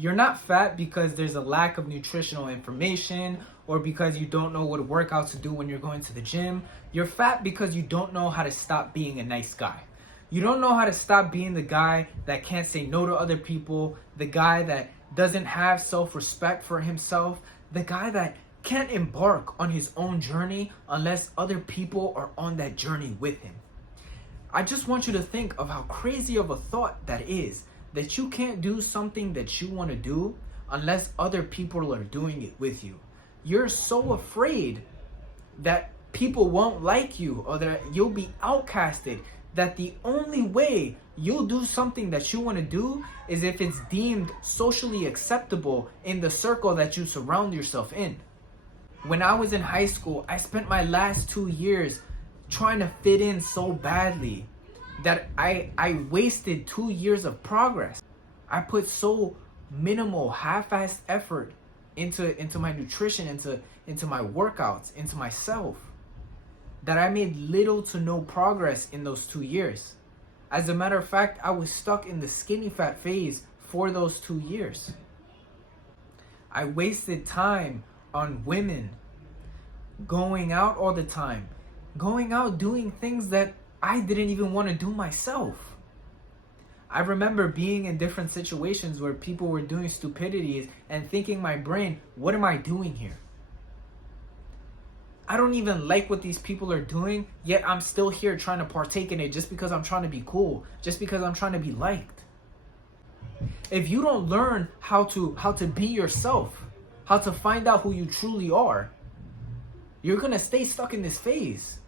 You're not fat because there's a lack of nutritional information or because you don't know what workouts to do when you're going to the gym. You're fat because you don't know how to stop being a nice guy. You don't know how to stop being the guy that can't say no to other people, the guy that doesn't have self-respect for himself, the guy that can't embark on his own journey unless other people are on that journey with him. I just want you to think of how crazy of a thought that is, that you can't do something that you want to do unless other people are doing it with you. You're so afraid that people won't like you or that you'll be outcasted, that the only way you'll do something that you want to do is if it's deemed socially acceptable in the circle that you surround yourself in. When I was in high school, I spent my last 2 years trying to fit in so badly that I wasted 2 years of progress. I put so minimal, half-assed effort into my nutrition, into my workouts, into myself, that I made little to no progress in those 2 years. As a matter of fact, I was stuck in the skinny fat phase for those 2 years. I wasted time on women, going out all the time, going out doing things that I didn't even want to do myself. I remember being in different situations where people were doing stupidities and thinking in my brain, what am I doing here? I don't even like what these people are doing, yet I'm still here trying to partake in it just because I'm trying to be cool, just because I'm trying to be liked. If you don't learn how to be yourself, how to find out who you truly are, you're gonna stay stuck in this phase.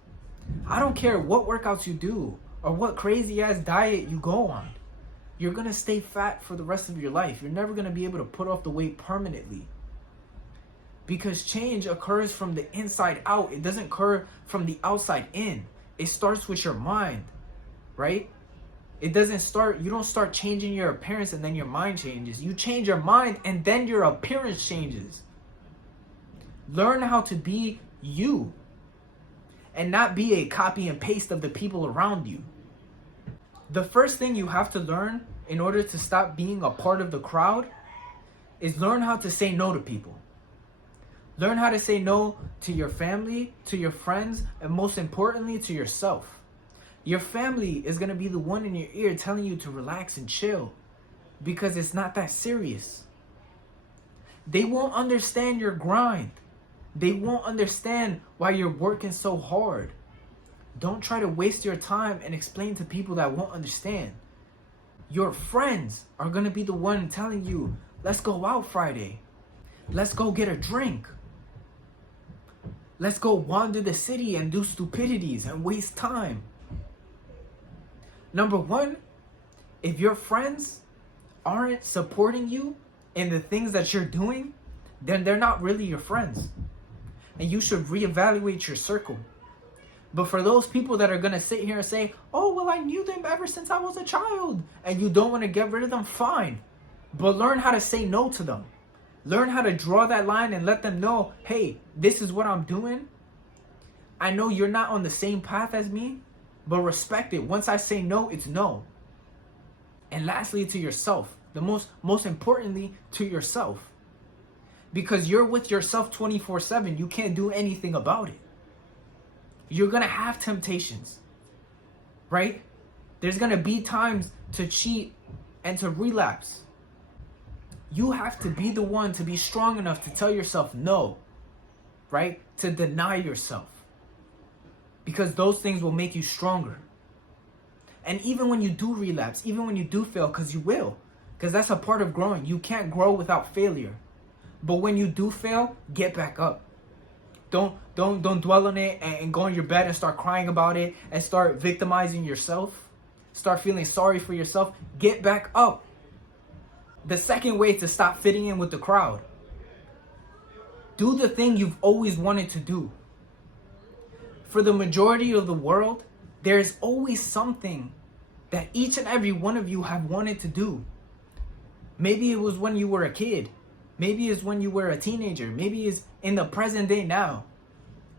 I don't care what workouts you do or what crazy ass diet you go on. You're gonna stay fat for the rest of your life. You're never gonna be able to put off the weight permanently. Because change occurs from the inside out. It doesn't occur from the outside in. It starts with your mind, right? You don't start changing your appearance and then your mind changes. You change your mind and then your appearance changes. Learn how to be you and not be a copy and paste of the people around you. The first thing you have to learn in order to stop being a part of the crowd is learn how to say no to people. Learn how to say no to your family, to your friends, and most importantly, to yourself. Your family is going to be the one in your ear telling you to relax and chill because it's not that serious. They won't understand your grind. They won't understand why you're working so hard. Don't try to waste your time and explain to people that won't understand. Your friends are going to be the one telling you, let's go out Friday. Let's go get a drink. Let's go wander the city and do stupidities and waste time. Number one, if your friends aren't supporting you in the things that you're doing, then they're not really your friends. And you should reevaluate your circle. But for those people that are going to sit here and say, oh, well, I knew them ever since I was a child, and you don't want to get rid of them, fine. But learn how to say no to them. Learn how to draw that line and let them know, hey, this is what I'm doing. I know you're not on the same path as me, but respect it. Once I say no, it's no. And lastly, to yourself. Most importantly, to yourself. Because you're with yourself 24/7. You can't do anything about it. You're going to have temptations, right? There's going to be times to cheat and to relapse. You have to be the one to be strong enough to tell yourself no, right? To deny yourself. Because those things will make you stronger. And even when you do relapse, even when you do fail, because you will, because that's a part of growing. You can't grow without failure. But when you do fail, get back up. Don't dwell on it and go on your bed and start crying about it and start victimizing yourself. Start feeling sorry for yourself. Get back up. The second way to stop fitting in with the crowd. Do the thing you've always wanted to do. For the majority of the world, there is always something that each and every one of you have wanted to do. Maybe it was when you were a kid. Maybe it's when you were a teenager. Maybe it's in the present day now.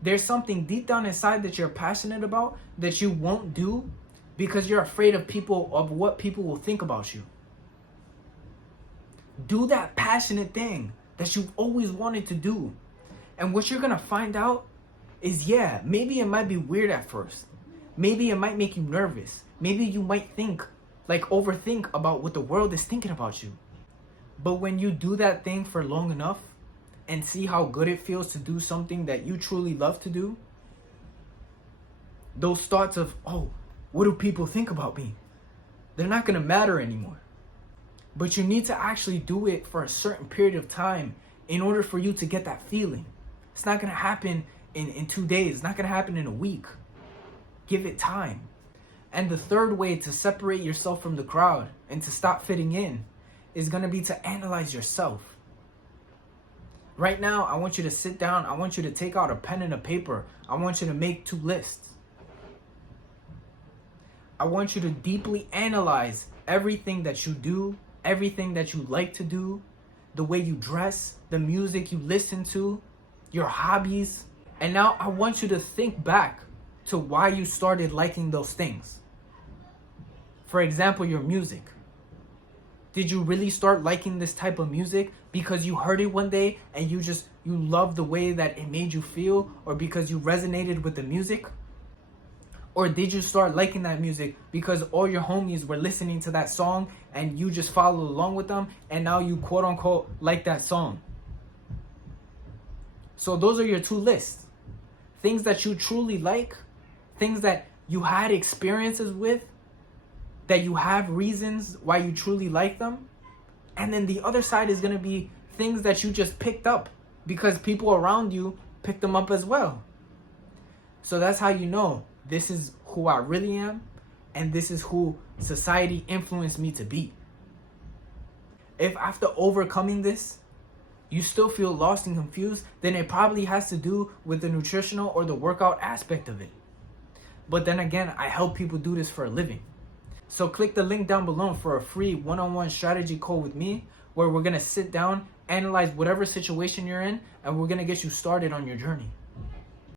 There's something deep down inside that you're passionate about that you won't do because you're afraid of what people will think about you. Do that passionate thing that you've always wanted to do. And what you're gonna find out is, yeah, maybe it might be weird at first. Maybe it might make you nervous. Maybe you might overthink about what the world is thinking about you. But when you do that thing for long enough and see how good it feels to do something that you truly love to do, those thoughts of, oh, what do people think about me? They're not gonna matter anymore. But you need to actually do it for a certain period of time in order for you to get that feeling. It's not gonna happen in 2 days. It's not gonna happen in a week. Give it time. And the third way to separate yourself from the crowd and to stop fitting in is gonna be to analyze yourself. Right now, I want you to sit down. I want you to take out a pen and a paper. I want you to make 2 lists. I want you to deeply analyze everything that you do, everything that you like to do, the way you dress, the music you listen to, your hobbies. And now I want you to think back to why you started liking those things. For example, your music. Did you really start liking this type of music because you heard it one day and you loved the way that it made you feel, or because you resonated with the music? Or did you start liking that music because all your homies were listening to that song and you just followed along with them and now you quote unquote like that song? So those are your 2 lists. Things that you truly like, things that you had experiences with, that you have reasons why you truly like them. And then the other side is going to be things that you just picked up because people around you picked them up as well. So that's how you know this is who I really am, and this is who society influenced me to be. If after overcoming this, you still feel lost and confused, then it probably has to do with the nutritional or the workout aspect of it. But then again, I help people do this for a living. So click the link down below for a free one-on-one strategy call with me, where we're gonna sit down, analyze whatever situation you're in, and we're gonna get you started on your journey.